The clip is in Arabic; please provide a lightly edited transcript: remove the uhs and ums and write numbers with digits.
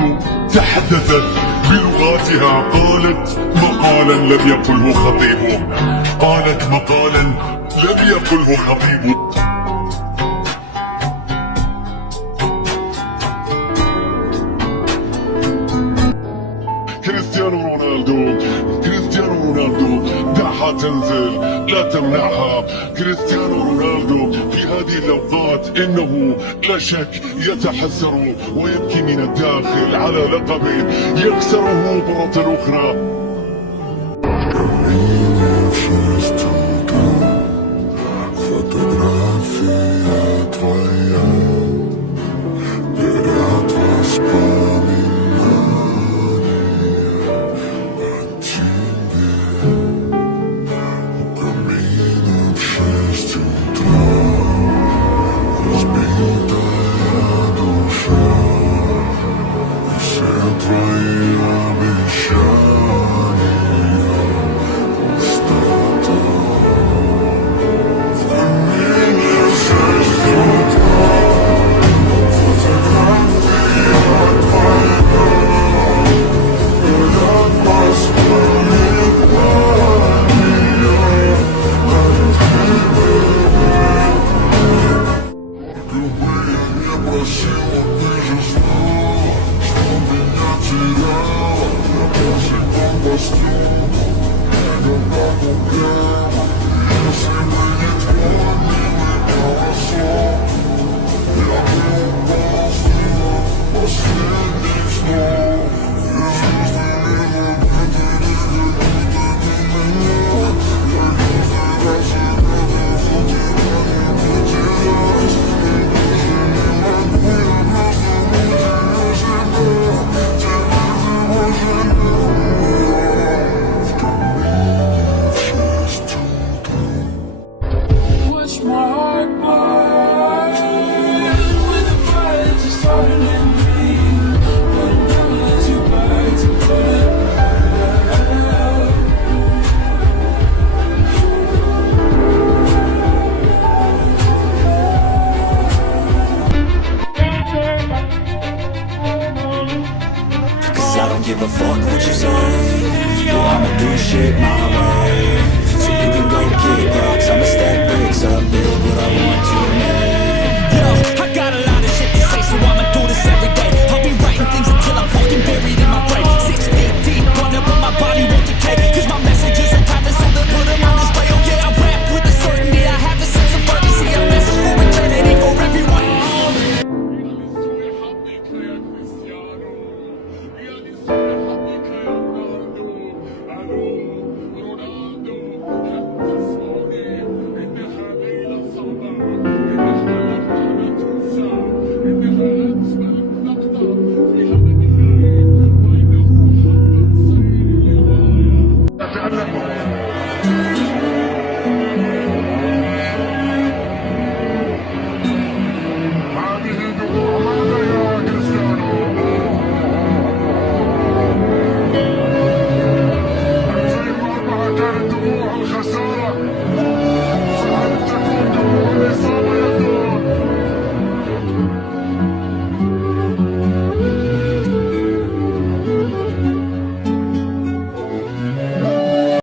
الأم تحدثت بلغاتها، قالت مقالا لم يقله خطيبها، قالت مقالا لم يقله خطيبها. كريستيانو رونالدو دعها تنزل لا تمنعها. كريستيانو رونالدو في هذه الأوقات إنه لا شك يتحسر ويبكي من الداخل على لقب يكسره مرة أخرى. I don't give a fuck what you say. Yeah, I'ma do shit my way. So you can go kick rocks, I'ma stack bricks up.